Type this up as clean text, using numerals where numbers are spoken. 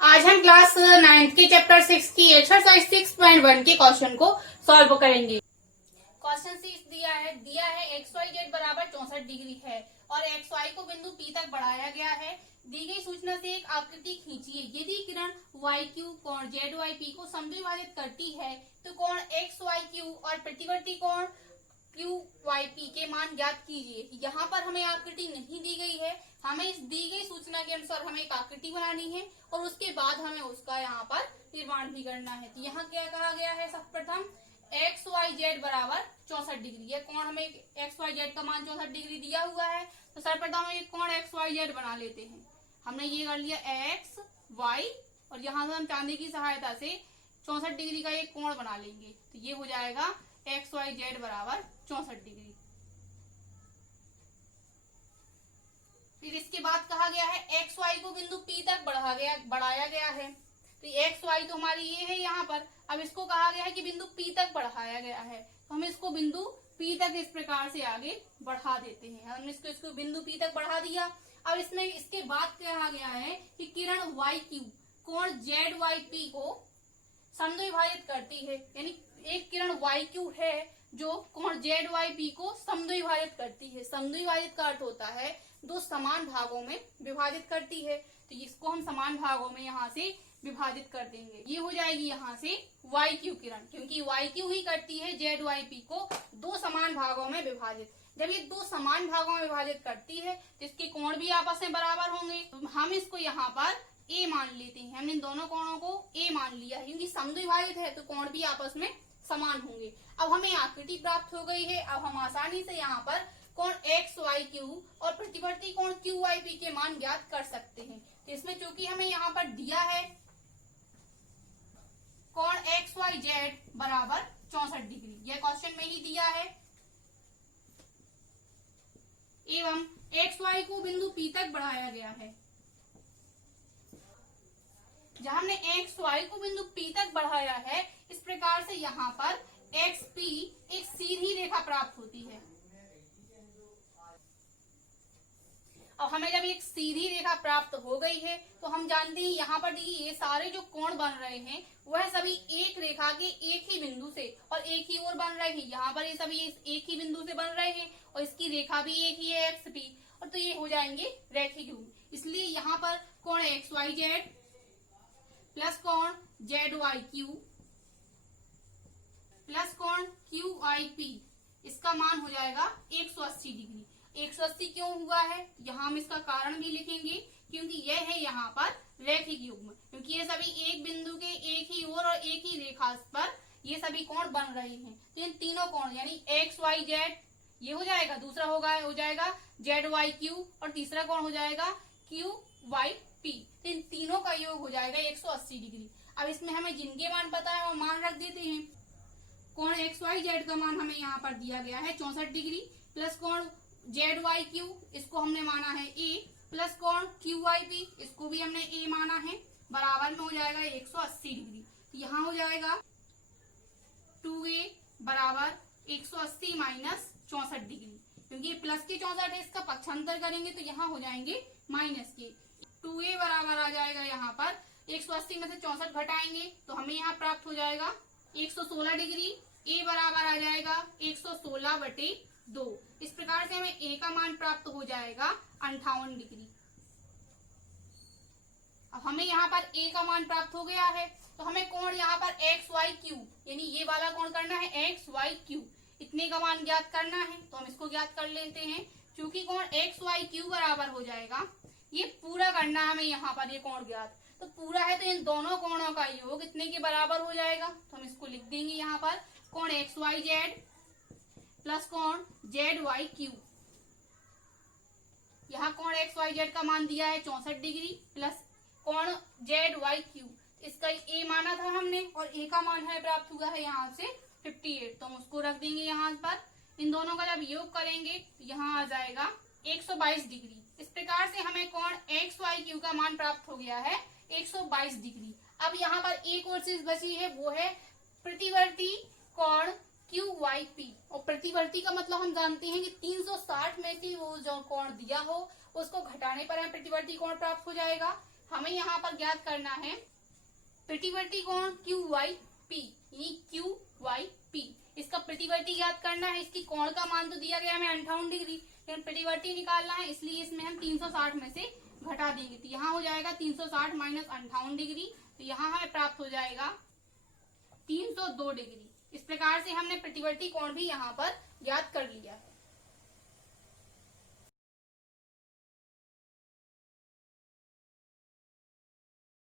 आज हम class 9th के चैप्टर 6 की एक्सरसाइज 6.1 के क्वेश्चन को सॉल्व करेंगे। क्वेश्चन 6 दिया है एक्स वाई जेड बराबर 64 डिग्री है और एक्स वाई को बिंदु पी तक बढ़ाया गया है। दी गई सूचना से एक आकृति खींचिए। यदि किरण वाई क्यू कोण जेड वाई पी को समद्विभाजित करती है तो कोण एक्स वाई क्यू और प्रतिवर्ती कोण क्यू वाई पी के मान ज्ञात कीजिए। यहाँ पर हमें आकृति नहीं दी गई है, हमें इस दी गई सूचना के अनुसार हमें एक आकृति बनानी है और उसके बाद हमें उसका यहाँ पर निर्माण भी करना है। तो यहाँ क्या कहा गया है, सर्वप्रथम एक्स वाई जेड बराबर 64 डिग्री। ये कोण हमें एक्स वाई जेड का मान 64 डिग्री दिया हुआ है, तो सर्वप्रथम हम एक कोण एक्स वाई जेड बना लेते हैं। हमने ये कर लिया एक्स वाई और यहाँ से हम चांदी की सहायता से 64 डिग्री का एक कोण बना लेंगे। तो ये हो जाएगा एक्स वाई जेड बराबर 64 डिग्री। फिर इसके बाद कहा गया है एक्स वाई को बिंदु पी तक बढ़ाया गया है। तो एक्स वाई तो हमारी ये है यहाँ पर। अब इसको कहा गया है कि बिंदु पी तक बढ़ाया गया है, तो हम इसको बिंदु पी तक इस प्रकार से आगे बढ़ा देते हैं। हमने इसको बिंदु पी तक बढ़ा दिया। अब इसमें इसके बाद कहा गया है कि किरण वाई क्यू कोण जेड वाई पी को समद्विभाजित करती है। यानी एक किरण वाई क्यू है जो कोण जेड वाई पी को समद्विभाजित करती है। समद्विभाजित का अर्थ होता है दो समान भागों में विभाजित करती है। तो इसको हम समान भागों में यहाँ से विभाजित कर देंगे। ये हो जाएगी यहाँ से वाई क्यू किरण, क्योंकि वाई क्यू ही करती है जेड वाई पी को दो समान भागों में विभाजित। जब ये दो समान भागों में विभाजित करती है तो इसके कोण भी आपस में बराबर होंगे। तो हम इसको यहाँ पर ए मान लेते हैं। हमने दोनों कोणों को ए मान लिया है, क्योंकि समद्विभाजित है तो कोण भी आपस में समान होंगे। अब हमें आकृति प्राप्त हो गई है। अब हम आसानी से यहाँ पर कोण एक्स वाई क्यू और प्रतिवर्ती कोण क्यू वाई पी के मान ज्ञात कर सकते हैं। तो इसमें चूंकि हमें यहाँ पर दिया है कोण एक्स वाई जेड बराबर 64 डिग्री, यह क्वेश्चन में ही दिया है, एवं एक्स वाई को बिंदु पी तक बढ़ाया गया है। जहां हमने एक्स वाई को बिंदु पी तक बढ़ाया है, इस प्रकार से यहाँ पर एक्स पी एक सीधी रेखा प्राप्त होती है। अब हमें जब एक सीधी रेखा प्राप्त हो गई है तो हम जानते हैं यहाँ पर देखिए ये सारे जो कोण बन रहे हैं वह सभी एक रेखा के एक ही बिंदु से और एक ही ओर बन रहे हैं। यहाँ पर ये सभी एक ही बिंदु से बन रहे हैं और इसकी रेखा भी एक ही है एक्स पी, और तो ये हो जाएंगे रैखिक युग्म। इसलिए यहाँ पर कोण एक्स वाई जेड प्लस कोण जेड वाई क्यू प्लस कोण क्यू आई पी, इसका मान हो जाएगा 180 डिग्री। 180 क्यों हुआ है, यहाँ हम इसका कारण भी लिखेंगे, क्योंकि यह है यहाँ पर रैखिक युग्म, क्योंकि ये सभी एक बिंदु के एक ही ओर और एक ही रेखा पर ये सभी कोण बन रहे हैं। तो इन तीनों कोण यानी एक्स वाई जेड ये हो जाएगा, दूसरा हो जाएगा जेड वाई क्यू और तीसरा कोण हो जाएगा क्यू वाई पी। तो इन तीनों का योग हो जाएगा 180 डिग्री। अब इसमें हमें जिनके मान पता है वो मान रख देते हैं। कोण एक्स वाई जेड का मान हमें यहाँ पर दिया गया है 64 डिग्री, प्लस कोण जेड वाई क्यू इसको हमने माना है ए, प्लस कोण क्यू वाई पी इसको भी हमने ए माना है, बराबर में हो जाएगा 180 डिग्री। तो यहाँ हो जाएगा 2a बराबर 180 माइनस 64 डिग्री, क्योंकि प्लस के 64 है, इसका पक्षांतर करेंगे तो यहाँ हो जाएंगे माइनस के। 2a बराबर आ जाएगा यहाँ पर 180 में से 64 घटाएंगे तो हमें यहाँ प्राप्त हो जाएगा 116 डिग्री। a बराबर आ जाएगा 116/2। इस प्रकार से हमें a का मान प्राप्त हो जाएगा 58 डिग्री। अब हमें यहाँ पर a का मान प्राप्त हो गया है, तो हमें कोण यहाँ पर एक्स वाई क्यू यानी ये वाला कोण करना है एक्स वाई क्यू, इतने का मान ज्ञात करना है। तो हम इसको ज्ञात कर लेते हैं। चूंकि कोण एक्स वाई क्यू बराबर हो जाएगा, ये पूरा करना है हमें यहाँ पर ये कोण ज्ञात, तो पूरा है तो इन दोनों कोणों का योग इतने के बराबर हो जाएगा। तो हम इसको लिख देंगे यहाँ पर कोण एक्स वाई जेड प्लस कोण जेड वाई क्यू। यहाँ कोण एक्स वाई जेड का मान दिया है 64 डिग्री प्लस कोण जेड वाई क्यू, इसका ए माना था हमने और ए का मान है प्राप्त हुआ है यहाँ से 58, तो हम उसको रख देंगे यहाँ पर। इन दोनों का जब योग करेंगे तो यहाँ आ जाएगा 122 डिग्री। इस प्रकार से हमें कोण एक्स वाई क्यू का मान प्राप्त हो गया है 122 डिग्री। अब यहाँ पर एक और चीज बची है, वो है प्रतिवर्ती कोण क्यू वाई पी, और प्रतिवर्ती का मतलब हम जानते हैं कि 360 में से वो जो कोण दिया हो उसको घटाने पर हमें प्रतिवर्ती कोण प्राप्त हो जाएगा। हमें यहाँ पर ज्ञात करना है प्रतिवर्ती कोण QYP, यानी QYP। इसका प्रतिवर्ती ज्ञात करना है, इसकी कोण का मान तो दिया गया हमें 58 डिग्री, लेकिन प्रतिवर्ती निकालना है, इसलिए इसमें हम 360 में से घटा देंगे। तो यहाँ हो जाएगा 360 माइनस 58 डिग्री, तो यहाँ हमें प्राप्त हो जाएगा 302 डिग्री। इस प्रकार से हमने प्रतिवर्ती कोण भी यहाँ पर ज्ञात कर लिया है।